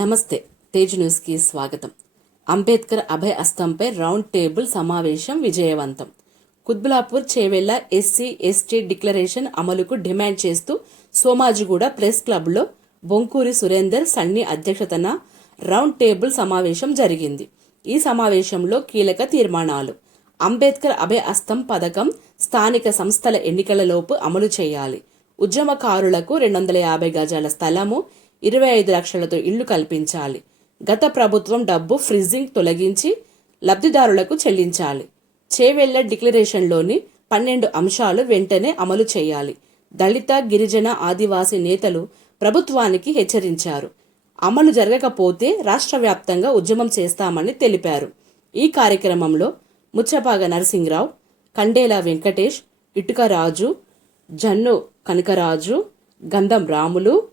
నమస్తే తేజ్ న్యూస్కి స్వాగతం. అంబేద్కర్ అభయ అస్తంపై రౌండ్ టేబుల్ సమావేశం విజయవంతం. Qutbullapur Chevella SC ST declaration అమలుకు డిమాండ్ చేస్తూ సోమాజిగూడ ప్రెస్ క్లబ్లో బొంకూరి సురేందర్ సన్ని అధ్యక్షతన రౌండ్ టేబుల్ సమావేశం జరిగింది. ఈ సమావేశంలో కీలక తీర్మానాలు. అంబేద్కర్ అభయ అస్తం పథకం స్థానిక సంస్థల ఎన్నికలలోపు అమలు చేయాలి. ఉద్యమకారులకు రెండు వందల యాభై గజాల స్థలము ఇరవై ఐదు లక్షలతో ఇళ్ళు కల్పించాలి. గత ప్రభుత్వం డబ్బు ఫ్రిజింగ్ తొలగించి లబ్ధిదారులకు చెల్లించాలి. చేవెళ్ళ డిక్లరేషన్లోని పన్నెండు అంశాలు వెంటనే అమలు చేయాలి. దళిత గిరిజన ఆదివాసీ నేతలు ప్రభుత్వానికి హెచ్చరించారు. అమలు జరగకపోతే రాష్ట్ర వ్యాప్తంగా ఉద్యమం చేస్తామని తెలిపారు. ఈ కార్యక్రమంలో ముచ్చపాగ నరసింహరావు కండేల వెంకటేష్ ఇటుక రాజు జన్ను కనకరాజు గంధం రాములు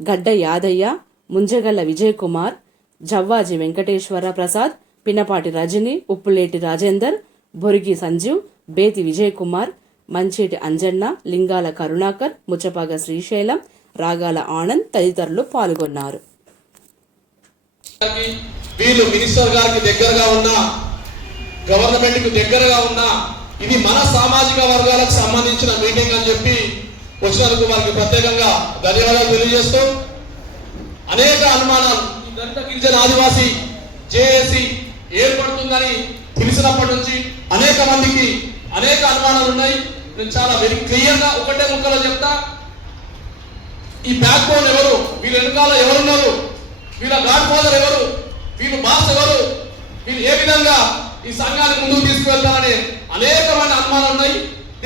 గడ్డ యాదయ్య ముంజగల్ల విజయ్ కుమార్ జవ్వాజి వెంకటేశ్వర ప్రసాద్ పినపాటి రజని ఉప్పులేటి రాజేందర్ బొరిగి సంజీవ్ బేతి విజయ్ కుమార్ మంచేటి అంజన్న లింగాల కరుణాకర్ ముచ్చపాగ శ్రీశైలం రాగాల ఆనంద్ తదితరులు పాల్గొన్నారు. వీళ్ళు మినిస్టర్ గారికి దగ్గరగా ఉన్న గవర్నమెంట్కు దగ్గరగా ఉన్న ఇది మన సామాజిక వర్గాలకు సంబంధించిన మీటింగ్ అని చెప్పి వచ్చినందుకు మనకి ప్రత్యేకంగా ధన్యవాదాలు తెలియజేస్తూ అనేక అనుమానాలు ఈ దళిత గిరిజన ఆదివాసి జేఏసి ఏర్పడుతుందని తెలిసినప్పటి నుంచి అనేక మందికి అనేక అనుమానాలు ఉన్నాయి. నేను చాలా వెరీ క్లియర్గా ఒకటే ముక్కలో చెప్తా. ఈ బ్యాక్ బోన్ ఎవరు? వీళ్ళ వెనకాల ఎవరున్నారు? వీళ్ళ గాడ్ ఫాదర్ ఎవరు? వీళ్ళు బాస్ ఎవరు? వీళ్ళు ఏ విధంగా ఈ సంఘాన్ని ముందుకు తీసుకువెళ్తారనే అనేకమైన అనుమానాలు ఉన్నాయి.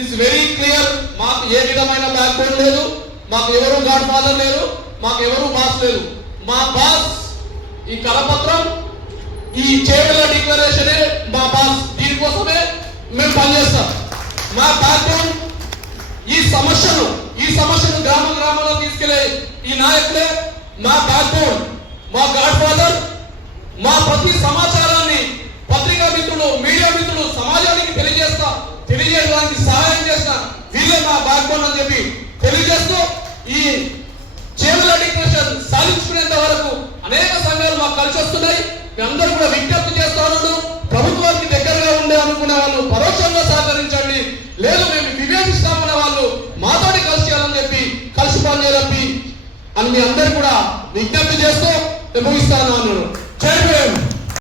ఇట్స్ వెరీ క్లియర్ మాకు ఏ విధమైన బ్యాక్ లేదు. మాకు ఎవరు గాడ్ ఫాదర్ లేరు. మాకు ఎవరు బాస్ లేరు. మా బాస్ ఈ కరపత్రం ఈ చేవల డిక్లరేషనే మా బాస్ దీనికోసమే మేము పనిచేస్తాం. మా బ్యాక్గ్రౌండ్ ఈ సమస్యను ఈ సమస్యను గ్రామ గ్రామంలో తీసుకెళ్ళే ఈ నాయకులే మా బ్యాక్గ్రౌండ్ మా గాడ్ ఫాదర్ మా ప్రతి సమాచారాన్ని పత్రికా మిత్రులు మీడియా మిత్రులు సమాజానికి తెలియజేస్తా తెలియజేయడానికి సహాయం మా బ్యాక్బోన్ అని చెప్పి తెలియజేస్తూ ఈ చేతుల డిక్లరేషన్ సాధించుకునేంత వరకు అనేక సంఘాలు మాకు కలిసి వస్తున్నాయి. అందరూ కూడా విజ్ఞప్తి చేస్తా ఉన్నాను ప్రభుత్వానికి దగ్గరగా ఉండే అనుకునే వాళ్ళు పరోక్షంగా సహకరించండి. లేదు మేము వివేచిస్తామనే వాళ్ళు మాతోటి కలిసి చేయాలని చెప్పి కలిసి పనిచేయాలని అని మీ అందరు కూడా విజ్ఞప్తి చేస్తూ ముగిస్తాను అన్నాను